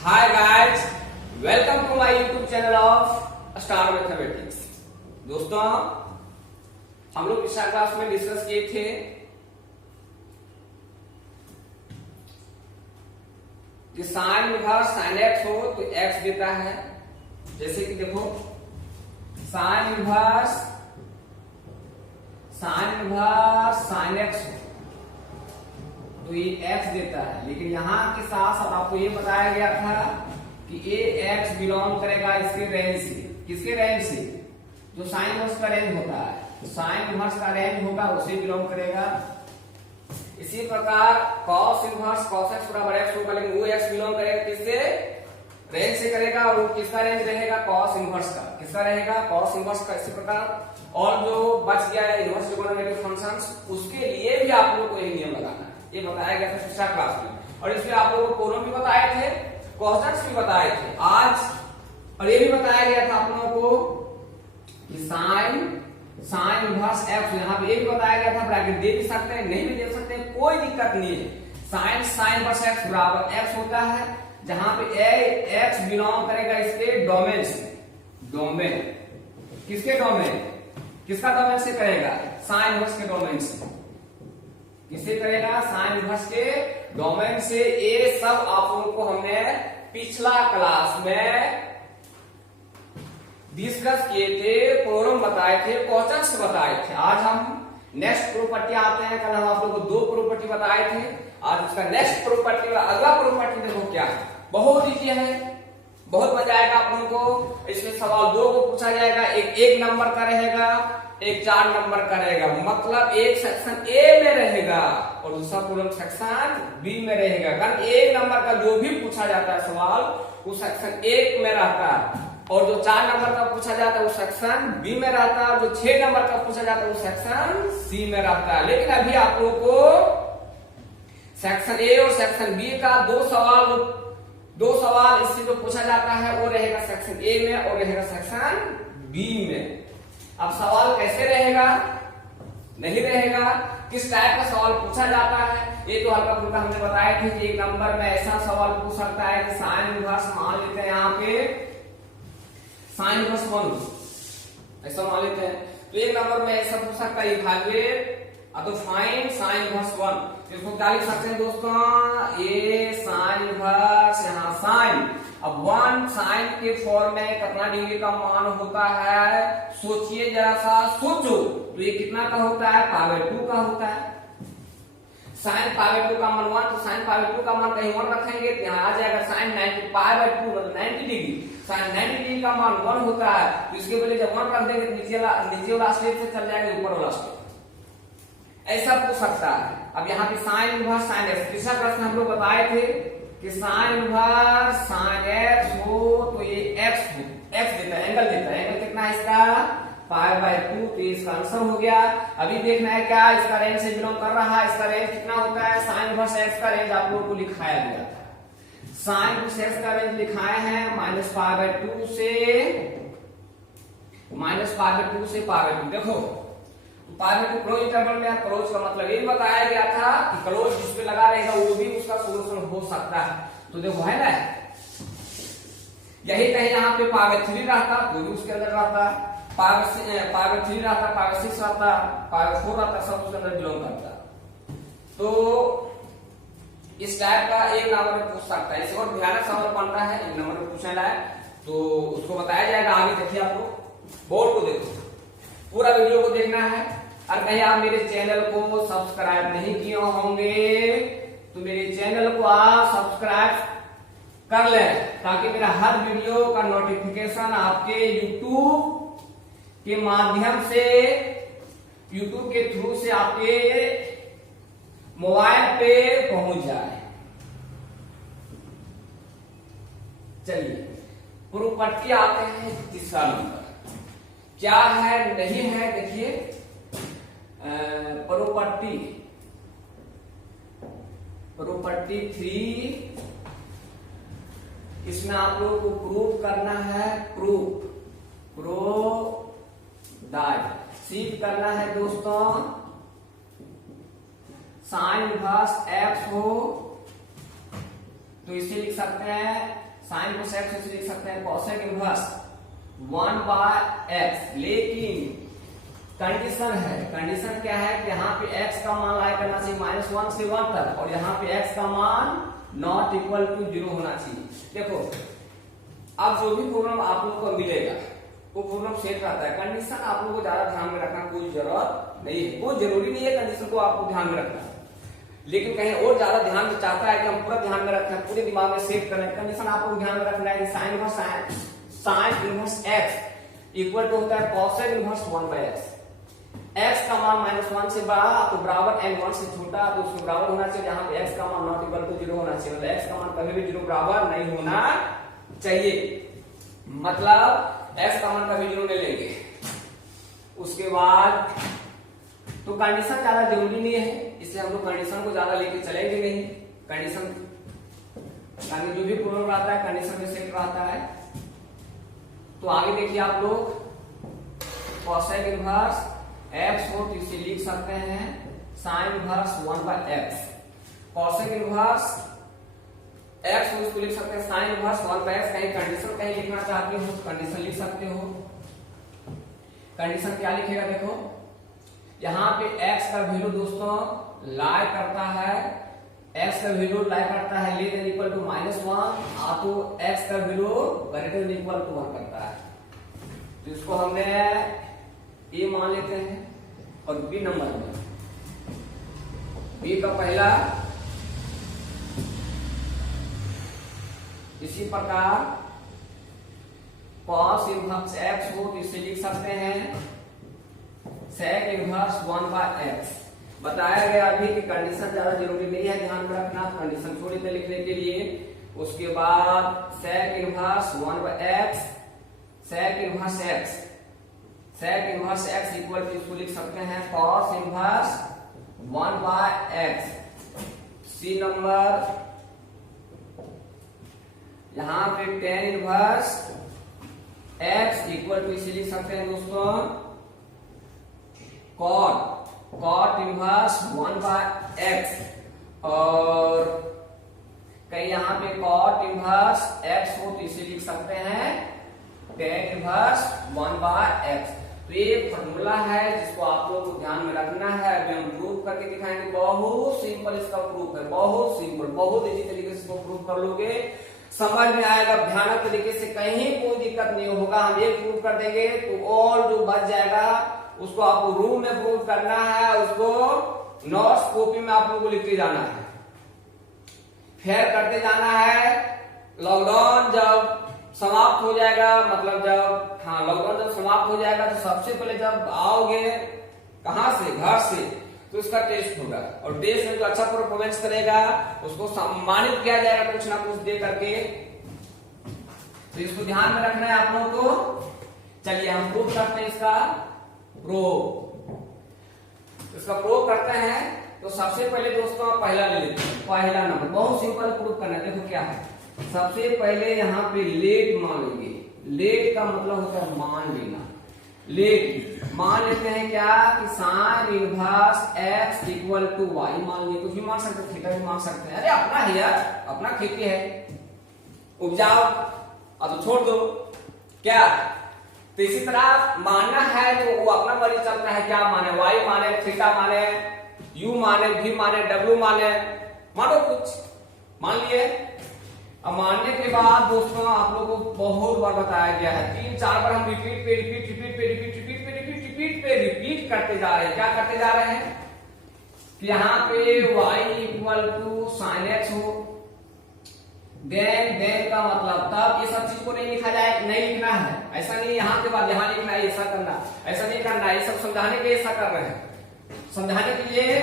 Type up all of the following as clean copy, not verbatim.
Hi guys, welcome to my YouTube channel of star mathematics. दोस्तों, हम लोग पिछला क्लास में डिस्कस किए थे कि साइन इनवर्स साइन एक्स हो तो एक्स देता है। जैसे कि देखो, साइन इनवर्स साइन एक्स हो तो ये x देता है। लेकिन यहाँ के साथ साथ आपको ये बताया गया था कि ये x बिलोंग करेगा इसके रेंज से। किसके रेंज से? जो साइन इनवर्स का रेंज होता है, तो साइन इनवर्स का रेंज होगा उसे बिलोंग करेगा। इसी प्रकार cos इनवर्स cos x बराबर x होगा, लेकिन वो x बिलोंग करेगा किससे? रेंज से करेगा। और वो किसका रेंज रहेगा? cos इनवर्स का। किसका रहेगा? cos इनवर्स का। इसी प्रकार और जो बच गया है इनवर्स ट्रिगोनोमेट्रिक फंक्शंस, उसके लिए भी आप लोग को यही नियम लगाना है। ये बताया गया था पिछला क्लास में, और इसमें आप लोगों को कोरम भी बताए थे, कॉसेक्स भी बताए थे आज। और ये भी बताया गया था आप लोगों को कि साइन इनवर्स एक्स, यहाँ पे ये भी बताया गया था ब्रैकेट दे भी सकते हैं, नहीं भी दे सकते हैं, कोई दिक्कत नहीं है। साइन इनवर्स एक्स बराबर एक्स होता है, जहां पे एक्स बिलोंग करेगा इसके डोमेन से। डोमेन किसके डोमेन? किसका डोमेन से करेगा? साइन इनवर्स के डोमेन से। किसे करेगा? साइन इनवर्स के डोमेन से। ये सब आप लोगों को हमने पिछला क्लास में डिस्कस किए थे, प्रॉब्लम बताए थे, क्वेश्चंस बताए थे। आज हम नेक्स्ट प्रॉपर्टी आते हैं। कल हम आप लोगों को 2 प्रॉपर्टी बताए थे, आज उसका नेक्स्ट प्रॉपर्टी का अगला प्रॉपर्टी देखो क्या है। बहुत इजी है, बहुत मजा आएगा आप लोगों को। इसमें सवाल 2 को पूछा जाएगा, एक नंबर का रहेगा, एक 4 नंबर का रहेगा। मतलब एक सेक्शन ए में रहेगा और दूसरा प्रॉब्लम सेक्शन बी में रहेगा। कारण 1 नंबर का जो भी पूछा जाता है सवाल वो सेक्शन 1 में रहता है, और जो 4 नंबर का पूछा जाता है वो सेक्शन बी में रहता है, और जो 6 नंबर का पूछा जाता है वो सेक्शन सी में रहता है। लेकिन अभी आप लोगों को सेक्शन ए और सेक्शन बी का दो सवाल इससे जो पूछा जाता है वो रहेगा सेक्शन ए में और रहेगा सेक्शन बी में। अब सवाल कैसे रहेगा, नहीं रहेगा, किस टाइप का सवाल पूछा जाता है, ये तो हल्का फुल्का हमने बताए थे कि 1 नंबर में ऐसा सवाल पूछ सकता है कि साइन इनवर्स मान लेते हैं, यहाँ पे साइन इनवर्स 1 ऐसा मान लेते हैं, तो 1 नंबर में ऐसा पूछ सकता है इवैल्यूएट तो फाइंड साइन इनवर्स 1। इसको क्या लिख सकते हैं दोस्तों? ये साइन इनवर्स, यहाँ साइन। अब 1 साइन के फॉर्म में कितना डिग्री का मान होता है? सोचिए जरा सा, सोचो। तो ये कितना का होता है? π/2 का होता है। साइन π/2 का मान 1, तो साइन π/2 का मान कहीं 1 रखेंगे तो यहाँ आ जाएगा साइन 90 π/2 मतलब 90 डिग्री। साइन 90 डिग्री का मान 1 होता है, तो इसके बदले जब 1 रख देंगे तो नीचे वाला स्टेप से चल जाएगा ऊपर वाला स्टेप। ऐसा पूछ सकता है। अब यहाँ पे साइन इनवर्स साइन एक्स, तीसरा प्रश्न हम लोग बताए थे कि साइन इनवर्स साइन एक्स हो तो ये एक्स देता है, एंगल देता है। एंगल कितना है इसका? π/2, तो इसका आंसर हो गया। अभी देखना है क्या इसका रेंज से बिलोंग कर रहा है। इसका रेंज कितना होता है? साइन इनवर्स एक्स का रेंज आप लोगों को लिखाया गया था। साइन इनवर्स एक्स का रेंज लिखाए हैं -π/2 से π/2। देखो π/2 क्लोज इंटरवल में है। क्लोज का मतलब ये बताया गया था कि क्लोज जिस पे लगा रहेगा वो भी उसका सोल्यूशन हो सकता है। तो देखो है ना, यही कहीं यहाँ पे π/3 रहता तो भी उसके अंदर रहता, π/3 रहता, π/6 रहता, π/4 रहता, सब उसके अंदर बिलोंग करता। तो इस टाइप का 1 नंबर में पूछ सकता है। इससे और भयानक सवाल बनता है 1 नंबर में पूछने लायक, तो उसको बताया जाएगा आगे। देखिए आप लोग बोर्ड को देखो, पूरा वीडियो को देखना है। और कहीं आप मेरे चैनल को सब्सक्राइब नहीं किए होंगे तो मेरे चैनल को आप सब्सक्राइब कर लें, ताकि मेरा हर वीडियो का नोटिफिकेशन आपके यूट्यूब के माध्यम से, यूट्यूब के थ्रू से आपके मोबाइल पे पहुंच जाए। चलिए प्रॉपर्टी आते हैं। तीसरा नंबर क्या है, नहीं है, देखिए प्रॉपर्टी 3। इसमें आप लोगों को प्रूफ करना है, सिद्ध करना है दोस्तों। साइन इनवर्स एक्स हो तो इसे लिख सकते हैं साइन इनवर्स एक्स ऐसे लिख सकते हैं कोसेक इनवर्स 1/x, लेकिन कंडीशन है, कंडीशन क्या है कि यहाँ पे x का मान लाया करना चाहिए -1 से 1 तक, और यहाँ पे x का मान नॉट इक्वल टू 0 होना चाहिए। देखो अब जो भी प्रॉब्लम आप लोगों को मिलेगा वो प्रॉब्लम सेट रहता है, कंडीशन आप लोगों को ज्यादा ध्यान में रखना कोई जरूरत नहीं है, कोई जरूरी नहीं है कंडीशन को आपको ध्यान में रखना, लेकिन कहीं और ज्यादा ध्यान चाहता है कि हम पूरा ध्यान में रखें, पूरे दिमाग में सेट करें। कंडीशन आपको ध्यान में रखना है कि sine inverse x equal to होता है कोसेक इनवर्स 1/x। x का मान -1 से बड़ा तो बराबर n1 से छोटा तो उसके बराबर होना चाहिए, जहां पे x का मान नॉट इक्वल टू 0 होना चाहिए, मतलब x का मान कभी भी 0 बराबर नहीं होना चाहिए, मतलब x का मान कभी 0 नहीं लेंगे। उसके बाद तो कंडीशन ज्यादा जरूरी नहीं है, इसलिए हम लोग कंडीशन को ज्यादा लेके चलेंगे नहीं, कंडीशन यानी जो भी प्रॉब्लम आता है कंडीशन में सेट रहता है। तो आगे देखिए आप लोग कोसेक इनवर्स x हो तो इसे लिख सकते हैं sine inverse 1/x, cosec inverse x हो इसको लिख सकते हैं साइन इनवर्स 1/x। कहीं कंडीशन कहीं लिखना चाहते हो तो कंडीशन लिख सकते हो। कंडीशन क्या लिखेगा, देखो यहाँ पे x का वैल्यू दोस्तों लाई करता है, x का वैल्यू लाई करता है लेस देन इक्वल टू -1 तो x का value greater than equal to 1 करता है, तो इसको हमने ए मान लेते हैं। और बी नंबर में बी का पहला इसी प्रकार cos इनवर्स x हो तो इसे लिख सकते हैं sec इनवर्स 1/x। बताया गया अभी कि कंडीशन ज्यादा जरूरी नहीं है, ध्यान में रखना, कंडीशन थोड़ी देर लिखने के लिए। उसके बाद sec inverse 1/x, sec inverse x, sec inverse x equal to इसको लिख सकते हैं cos इनवर्स 1/x। सी नंबर यहां पे tan inverse x equal to इसे लिख सकते हैं दोस्तों cot इनवर्स 1/x, और कहीं यहां पे cot इनवर्स x हो तो इसे लिख सकते हैं tan इनवर्स 1/x। तो ये फॉर्मूला है जिसको आप लोगों को ध्यान में रखना है, अभी हम प्रूव करके दिखाएंगे। बहुत सिंपल इसका प्रूफ है, बहुत सिंपल, बहुत इजी तरीके से इसको प्रूव कर लोगे, समझ में आएगा भयानक तरीके से, कहीं कोई दिक्कत नहीं होगा। हम एक प्रूव कर देंगे तो और जो बच जाएगा उसको आपको रूम में प्रूव करना है, उसको नोट्स कॉपी में आप लोगों को लिखते जाना है, फेयर करते जाना है। लॉकडाउन जब समाप्त हो जाएगा, मतलब जब लॉकडाउन जब समाप्त हो जाएगा तो सबसे पहले जब आओगे कहां से, घर से, तो उसका टेस्ट होगा, और टेस्ट में जो अच्छा परफॉर्मेंस करेगा उसको सम्मानित किया जाएगा कुछ ना कुछ दे करके, तो इसको ध्यान में रखना है आप लोगों को। चलिए हम प्रूव करते हैं इसका प्रूव करते हैं। तो सबसे पहले दोस्तों पहला ले लेते हैं, पहला नंबर बहुत सिंपल प्रूव करना है। देखो क्या है, सबसे पहले यहाँ पे लेट मान लेंगे, लेट का मतलब होता है मान लेना, लेट मान लेते हैं क्या कि sine inverse x equal to y मान लिए, कुछ भी मान सकते हैं, थीटा भी मान सकते हैं, अरे अपना है यार, अपना खेती है, उपजाओ, अब तो छोड़ दो क्या। तो इसी तरह मानना है तो वो अपना मर्जी चलता है, क्या माने, y माने, थीटा माने, u माने, v माने, w माने, मानो कुछ मान लिए। अब मानने के बाद दोस्तों आप लोगों को बहुत बार बताया गया है, 3-4 बार हम रिपीट पे करते जा रहे हैं। क्या करते जा रहे हैं कि यहाँ पे y equal to sine x हो, देन का मतलब तब ये सब चीज को नहीं लिखा जाए, नहीं लिखना है, ऐसा नहीं यहाँ के बाद यहाँ लिखना है, ऐसा करना, ऐसा नहीं करना है, ये सब समझाने के लिए ऐसा कर रहे हैं, समझाने के लिए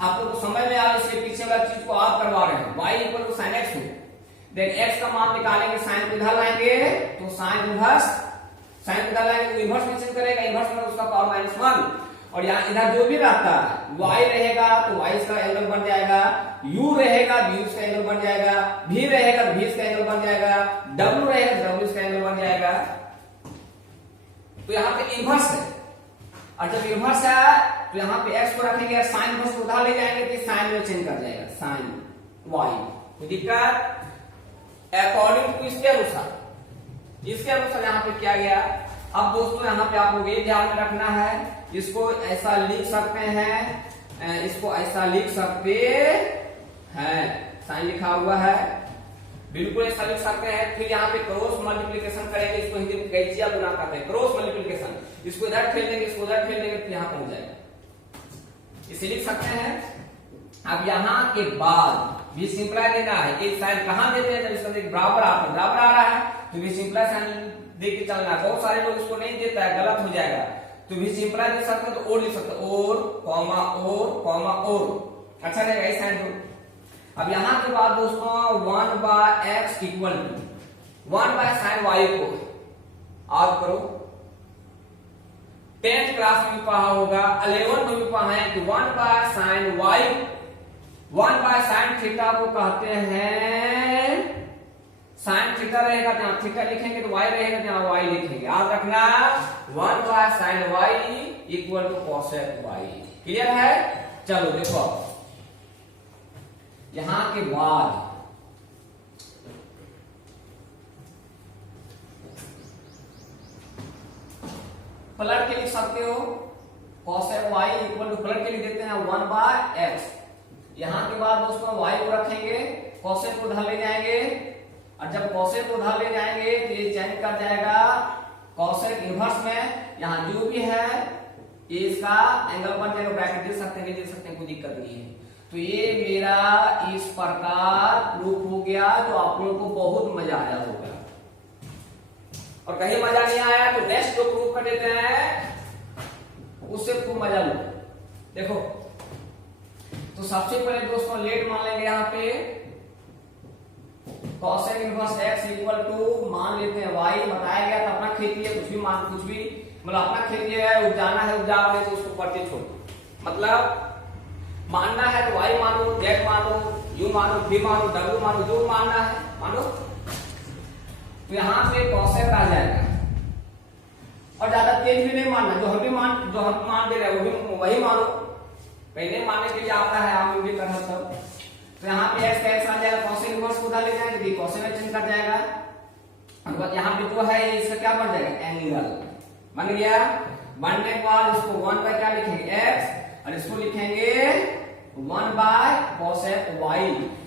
आप लोग को समझ में आ, इसके पीछे वाला चीज को आप करवा रहे हैं। y equal to sine x हो, देन x का मान निकालेंगे, साइन को इधर लाएंगे तो साइन इनवर्स, साइन को इधर लाएंगे तो इनवर्स में चेंज करेगा, इनवर्स में उसका पावर -1, और यहाँ इधर जो भी रहता है y रहेगा तो y इसका एंगल बन जाएगा, u रहेगा v इसका एंगल बन जाएगा, v रहेगा तो v इसका एंगल बन जाएगा, w रहेगा तो w इसका एंगल बन जाएगा। तो यहाँ पे इनवर्स है, और जब इनवर्स है तो यहाँ पे x को रखेंगे, साइन इनवर्स को उधर ले जाएंगे तो साइन में चेंज कर जाएगा, साइन y। तो दिक्कत अकॉर्डिंग टू इसके अनुसार यहाँ पे किया गया। अब दोस्तों यहाँ पे आप लोग ये ध्यान में रखना है, इसको ऐसा लिख सकते हैं, इसको ऐसा लिख सकते हैं, साइन लिखा हुआ है, बिल्कुल ऐसा लिख सकते हैं। फिर यहाँ पे क्रॉस मल्टीप्लिकेशन करेंगे, इसको हिंदी में कैचिया गुना करते हैं, क्रॉस मल्टीप्लिकेशन। इसको इधर खेल देंगे, इसको उधर खेल देंगे, फिर यहाँ पहुंच जाएगा, इसे लिख सकते हैं। अब यहाँ के बाद भी सिंपल देना है, एक साइन कहाँ देते हैं, जब इसका बराबर आ रहा है तो भी सिंपल साइन दे के चलना है। बहुत सारे लोग इसको नहीं देता है, गलत हो जाएगा, तो भी सिंपल दे सकते हैं, तो और लिख सकते हैं, और कॉमा और, अच्छा रहेगा इस साइन को। अब यहाँ के बाद दोस्तों 1/x equal to 1/sin y को आप करो, 10th क्लास में भी पढ़ा होगा, 11 में भी पढ़ा है कि 1/sin y, 1/sin थीटा को कहते हैं, sin थीटा रहेगा तो यहाँ थीटा लिखेंगे, तो y रहेगा तो यहाँ y लिखेंगे। याद रखना 1/sin y equal to cosec y। Clear है? चलो देखो यहां के बाद पलट के लिख सकते हो, cosec y इक्वल टू पलट के लिख देते हैं 1/x। यहां के बाद दोस्तों y को रखेंगे, cosec को उधर ले जाएंगे, और जब cosec को उधर ले जाएंगे तो ये चेंज कर जाएगा cosec इनवर्स में। यहाँ जो भी है ये इसका एंगल बन जाएगा, ब्रैकेट दे सकते हैं, कोई दिक्कत नहीं है। तो ये मेरा इस प्रकार प्रूफ हो गया, तो आप लोगों को बहुत मजा आया होगा। और कहीं मजा नहीं आया तो नेक्स्ट जो प्रूफ कर देते हैं उससे खूब मजा लो। देखो तो सबसे पहले दोस्तों लेट मान लेंगे, यहाँ पे cosec inverse x equal to मान लेते हैं y। बताया गया था अपना खेती है, कुछ भी मतलब अपना खेती है, उपजाना है, उपजा में तो उसको पढ़ते छोड़, मतलब मानना है तो y मानो, z मानो, u मानो, v मानो, w मानो, जो मानना है मानो। तो यहाँ पे cosec आ जाएगा, और ज्यादा तेज भी नहीं मानना, जो हम मान दे रहे हैं वो भी वही मानो, पहले मानने के लिए आता है, आप भी करना सब। तो यहाँ पे x का x आ जाएगा, cosec इनवर्स को उधर ले जाएंगे, cosec में चेंज कर जाएगा, और यहाँ पे जो है इसका क्या बन जाएगा, एंगल बन गया। बनने के बाद इसको 1 बाय क्या लिखेंगे, x, और इसको लिखेंगे 1/cosec y।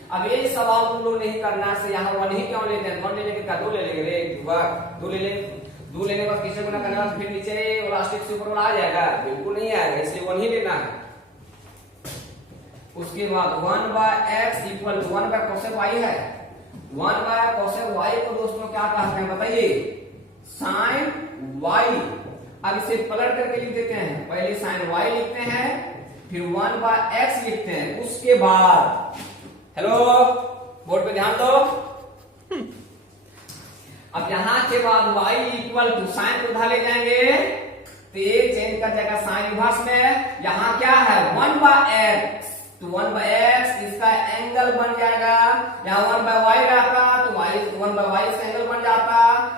अब ये सवाल तुम लोग नहीं करना से यहाँ 1 ही क्यों लेते हैं, 1 लेने के क्या 2 ले लेंगे रे, 2 ले लेंगे, 2 लेने के बाद किसी गुना करना, फिर नीचे इलास्टिक से ऊपर वाला आ जाएगा, बिल्कुल नहीं आएगा, इसलिए 1 ही लेना है। उसके बाद 1/x equal to 1/cosec y है, 1/cosec y को दोस्तों क्या कहते हैं बताइए, sin y। अब इसे पलट करके लिख देते हैं, पहले sin y लिखते हैं, फिर 1/x लिखते हैं, उसके बाद हेलो बोर्ड पे ध्यान दो। अब यहां के बाद y इक्वल टू साइन को उधर ले जाएंगे तो ये चेंज कर जाएगा साइन इनवर्स में। यहां क्या है 1/x, तो 1/x इसका एंगल बन जाएगा। यहाँ 1/y रहता तो 1/y इसका एंगल बन जाता,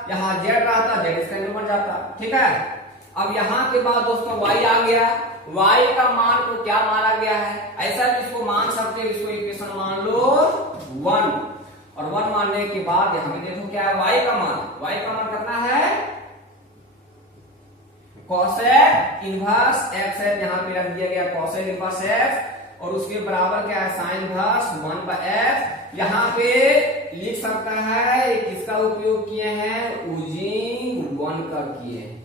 यहाँ z रहता z इसका एंगल बन जाता, ठीक है। अब यहाँ के बाद दोस्तों y आ गया, y का मान को क्या माना गया है, ऐसा भी इसको मान सकते हैं, इसको इक्वेशन मान लो 1, और 1 मानने के बाद यहाँ पे देखो क्या है y का मान करना है cosec इनवर्स x है, यहाँ पे रख दिया गया cosec इनवर्स x, और उसके बराबर क्या है sin इनवर्स 1/x। यहाँ पे लिख सकता है किसका उपयोग किए हैं, ऊजिंग 1 का किए हैं।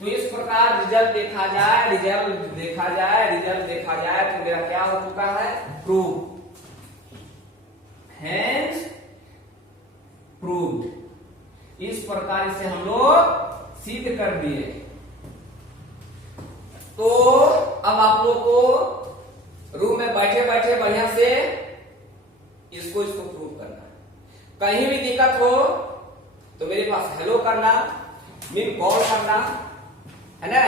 तो इस प्रकार रिजल्ट देखा जाए तो मेरा क्या हो चुका है, प्रूफ, हैंज प्रूव्ड। इस प्रकार से हम लोग सिद्ध कर दिए। तो अब आप लोग को रूम में बैठे बैठे बढ़िया से इसको प्रूव करना है। कहीं भी दिक्कत हो तो मेरे पास हेलो करना, मीन कॉल करना है ना,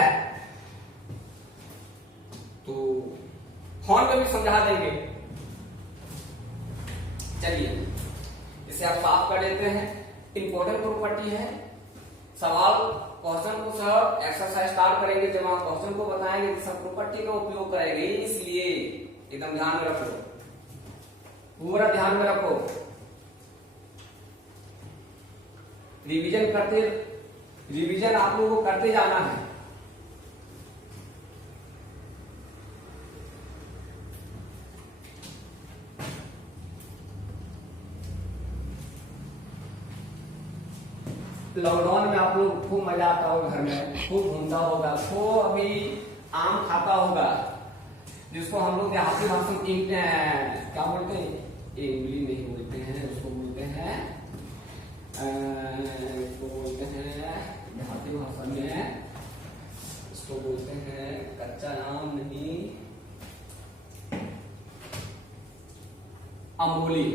तो फोन पे भी समझा देंगे। चलिए इसे आप साफ कर देते हैं। इंपॉर्टेंट प्रॉपर्टी है, सवाल क्वेश्चन को सब एक्सरसाइज स्टार्ट करेंगे, जब आप क्वेश्चन को बताएंगे तो सब प्रॉपर्टी का उपयोग करेंगे, इसलिए एकदम ध्यान में रखो, पूरा ध्यान में रखो। रिवीजन आप लोगों को करते जाना है। लॉकडाउन में आप लोग खूब मजा आता होगा, घर में खूब घूमता होगा, खूब अभी आम खाता होगा, जिसको हम लोग देहाती भाषा में क्या बोलते हैं, इमली नहीं बोलते हैं, उसको बोलते हैं देहाती भाषा में, इसको बोलते हैं कच्चा आम नहीं, अमूली।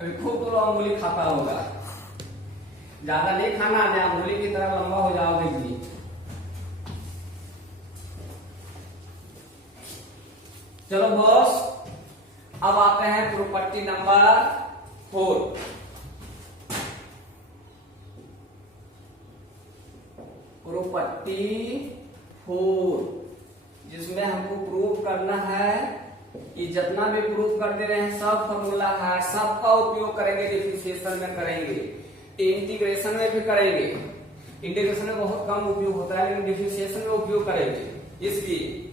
अभी खूब तो अमूली खाता होगा, ज्यादा नहीं खाना, नहीं अमूली की तरह लंबा हो जाओगे जी। चलो बॉस, अब आते हैं प्रॉपर्टी नंबर 4। प्रॉपर्टी 4 जिसमें हमको प्रूव करना है कि जितना भी प्रूव करते रहे सब फॉर्मूला है, सबका उपयोग करेंगे, डिफरेंशिएशन में करेंगे, इंटीग्रेशन में भी करेंगे। इंटीग्रेशन में बहुत कम उपयोग होता है, लेकिन डिफरेंशिएशन में उपयोग करेंगे। इसलिए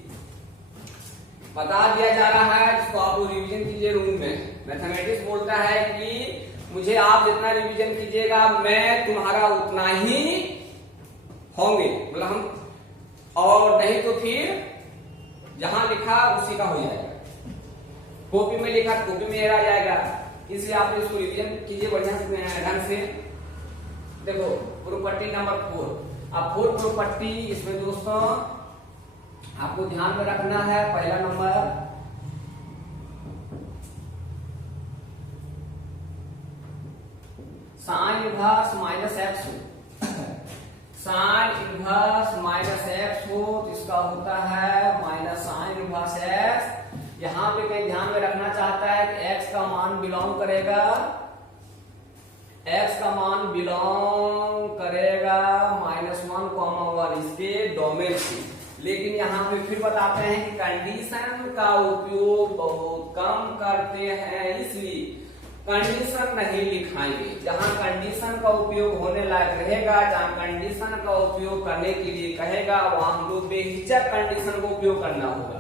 बता दिया जा रहा है, जिसको आप रिवीजन कीजिए रूम में। मैथमेटिक्स बोलता है कि मुझे आप जितना रिवीजन कीजिएगा मैं तुम्हारा उतना ही होंगे, मतलब हम, और नहीं तो फिर जहां लिखा उसी का हो जाएगा। कॉपी में लिखा कॉपी में आ जाएगा, इसलिए आप इसको रिवीजन कीजिए बढ़िया ढंग से। देखो प्रॉपर्टी नंबर 4। अब 4 प्रॉपर्टी, इसमें दोस्तों आपको ध्यान में रखना है, पहला number sign inverse minus x हो, साइन इनवर्स माइनस एक्स हो तो इसका होता है माइनस साइन इनवर्स एक्स। यहां पे कहीं ध्यान में रखना चाहता है कि एक्स का मान बिलोंग करेगा, एक्स का मान बिलोंग करेगा -1, इसके डोमेन से। लेकिन यहाँ पे फिर बताते हैं कि कंडीशन का उपयोग बहुत कम करते हैं, इसलिए कंडीशन नहीं लिखाएंगे। जहां कंडीशन का उपयोग होने लायक रहेगा, जहां कंडीशन का उपयोग करने के लिए कहेगा, वहां हम लोग बेहिचक कंडीशन का उपयोग करना होगा।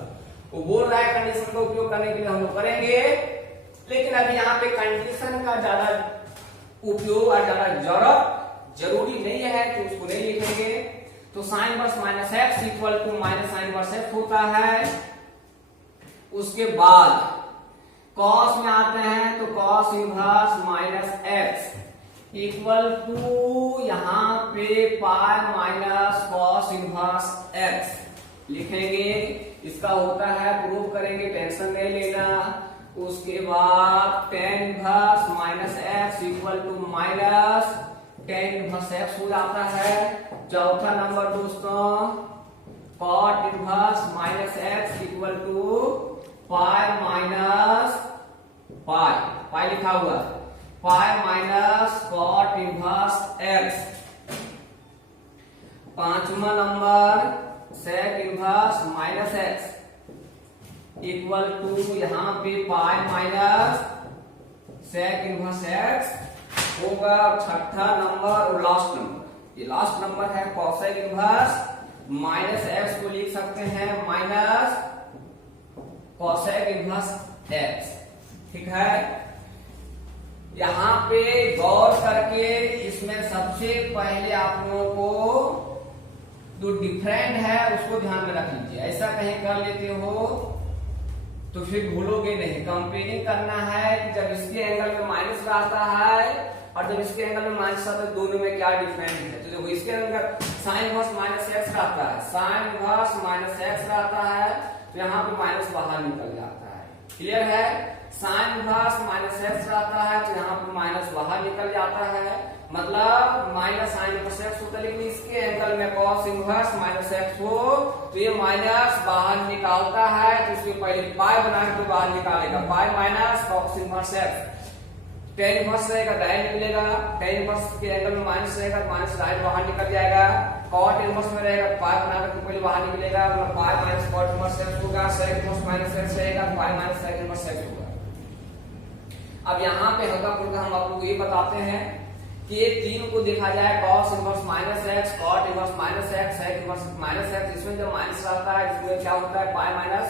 वो बोल रहा है कंडीशन का उपयोग करने के लिए हम लोग करेंगे, लेकिन अभी यहाँ पे कंडीशन का ज्यादा उपयोग और ज्यादा जरूरी नहीं है कि उसको नहीं लिखेंगे। तो sine inverse minus x equal to minus sine inverse x होता है। उसके बाद कॉस में आते हैं तो cos inverse minus x equal to यहाँ पे pi minus cos inverse x लिखेंगे। इसका होता है, प्रूव करेंगे, टेंशन नहीं लेना। उसके बाद tan inverse minus x equal to minus tan inverse x हो जाता है। चौथा नंबर दोस्तों cot inverse minus x equal to pi minus pi लिखा हुआ pi minus cot inverse x. पांचवा नंबर sec inverse minus x equal to यहाँ पे pi minus sec inverse x होगा। छठा नंबर और लास्ट नंबर, ये लास्ट नंबर है कॉसेक इनवर्स माइनस एक्स को लिख सकते हैं माइनस कॉसेक इनवर्स एक्स। ठीक है, यहां पे गौर करके इसमें सबसे पहले आप लोगों को जो डिफरेंट है उसको ध्यान में रख लीजिए। ऐसा कहीं कर लेते हो तो फिर भूलोगे नहीं। कंपेयरिंग करना है कि जब इसके एंगल में माइनस रहता है और जब इसके एंगल में माइनस आता है, दोनों में क्या डिफरेंस है। तो देखो इसके अंदर साइन इनवर्स माइनस एक्स रहता है, साइन इनवर्स माइनस एक्स रहता है, तो यहाँ पे माइनस बाहर निकल जाता है। क्लियर है, साइन इनवर्स माइनस एक्स रहता है तो यहाँ पे माइनस बाहर निकल जाता है, मतलब माइनस साइन इनवर्स एक्स होता है। लेकिन इसके एंगल में कॉस इनवर्स माइनस एक्स हो तो ये माइनस बाहर निकालता है, तो इसके पहले पाई बना के बाहर निकालेगा, पाई minus cos inverse x. Tan inverse रहेगा डायरेक्ट निकलेगा, टेन इनवर्स के एंगल में माइनस रहेगा, माइनस डायरेक्ट बाहर निकल जाएगा। कॉट इनवर्स में रहेगा, पाई बना करके पहले बाहर निकलेगा, मतलब pi minus cot inverse x होगा। सेक इनवर्स माइनस एक्स रहेगा, pi minus sec inverse x होगा। अब यहाँ पे हल्का फुल्का हम आप लोग ये बताते हैं कि ये तीन को देखा जाए cos inverse minus x, cot inverse minus x, sec inverse minus x, इसमें जब माइनस आता है इसमें क्या होता है pi minus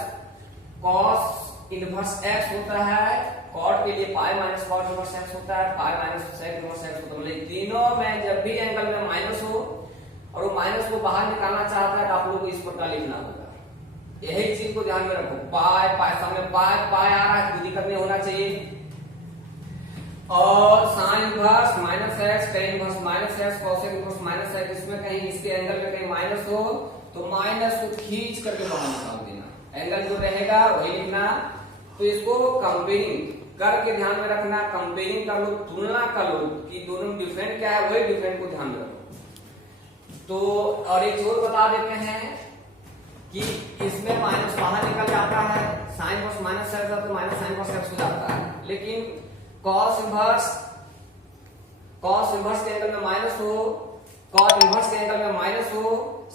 cos inverse x होता है, cot के लिए pi minus cot inverse x होता है, pi minus sec inverse x होता है। मतलब तीनों में जब भी एंगल में माइनस हो और वो माइनस को बाहर निकालना चाहता है तो आप लोग को इस प्रकार लिखना होगा। यही चीज को ध्यान में रखो, पाई पाई सामने पाई पाई आ रहा है, कोई दिक्कत नहीं होना चाहिए। और sign inverse minus x, ten inverse minus x, cosec inverse minus x, इसमें कहीं इसके एंगल में कहीं माइनस हो तो माइनस को खींच करके बाहर निकाल देना, एंगल जो रहेगा वही लिखना। तो इसको कंपेयरिंग करके ध्यान में रखना, कंपेयरिंग कर लो, तुलना कर लो कि दोनों में डिफरेंट क्या है, वही डिफरेंट को ध्यान में रखो। तो और एक और बता देते हैं कि इसमें माइनस बाहर निकल जाता है, साइन इनवर्स माइनस एक्स तो माइनस साइन इनवर्स एक्स हो जाता है, लेकिन cos इनवर्स के एंगल में माइनस हो, cot इनवर्स के एंगल में माइनस हो,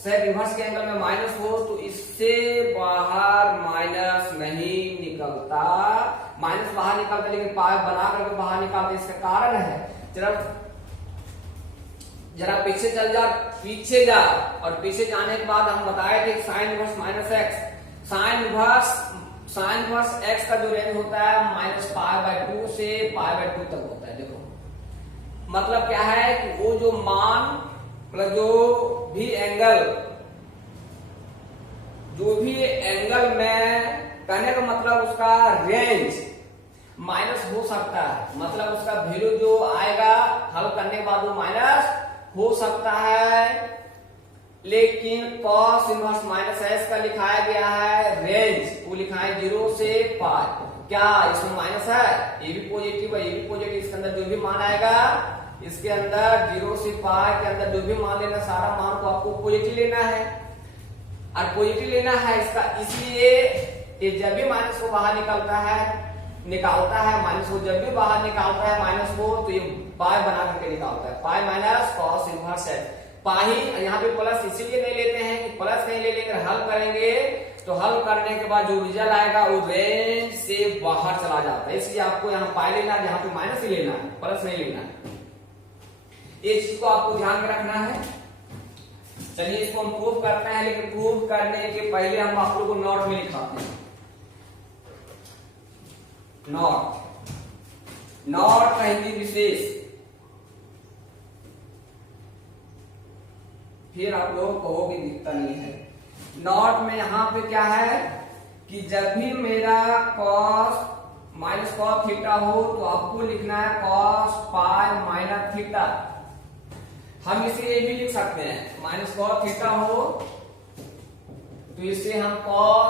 sec इनवर्स के एंगल में माइनस हो तो इससे बाहर माइनस नहीं निकलता, माइनस बाहर निकलता लेकिन पाई बना करके बाहर निकालते। इसका कारण है जरा पीछे चल जा, पीछे जा, और पीछे जाने के बाद हम बताए थे sign inverse minus x, sign inverse x का जो रेंज होता है माइनस पाई बाय 2 से पाई बाय 2 तक होता है। देखो मतलब क्या है कि वो जो मान मतलब जो भी एंगल में कहने का मतलब उसका रेंज माइनस हो सकता है, मतलब उसका वैल्यू जो आएगा हल करने के बाद वो माइनस हो सकता है, लेकिन cos इनवर्स माइनस एक्स का लिखाया गया है रेंज, वो लिखा है 0 से पाई। क्या इसमें माइनस है, ये भी पॉजिटिव है, ये भी पॉजिटिव, इसके अंदर जो भी मान आएगा इसके अंदर 0 से पाई के अंदर जो भी मान लेना, सारा मान को आपको पॉजिटिव लेना है और पॉजिटिव लेना है इसका, इसलिए ये जब भी माइनस को बाहर निकालता है माइनस को जब भी बाहर निकालता है माइनस को तो ये पाई बना करके निकालता है, pi minus cos inverse x. Pi यहाँ पे प्लस इसीलिए नहीं लेते हैं कि प्लस नहीं ले लेकर हल करेंगे तो हल करने के बाद जो रिजल्ट आएगा वो रेंज से बाहर चला जाता है, इसलिए आपको यहाँ पाई लेना है, यहाँ पे माइनस ही लेना है, प्लस नहीं लेना है। ये चीज को आपको ध्यान में रखना है। चलिए इसको हम प्रूव करते हैं, लेकिन प्रूव करने के पहले हम आप लोग को नोट में लिखाते हैं। नोट कहेंगे विशेष, फिर आप लोग कहोगे दिखता नहीं है। नॉट में यहां पे क्या है कि जब भी मेरा cos माइनस cos थीटा हो तो आपको लिखना है cos पाई माइनस थीटा। हम इसे ये भी लिख सकते हैं माइनस cos थीटा हो तो इसे हम cos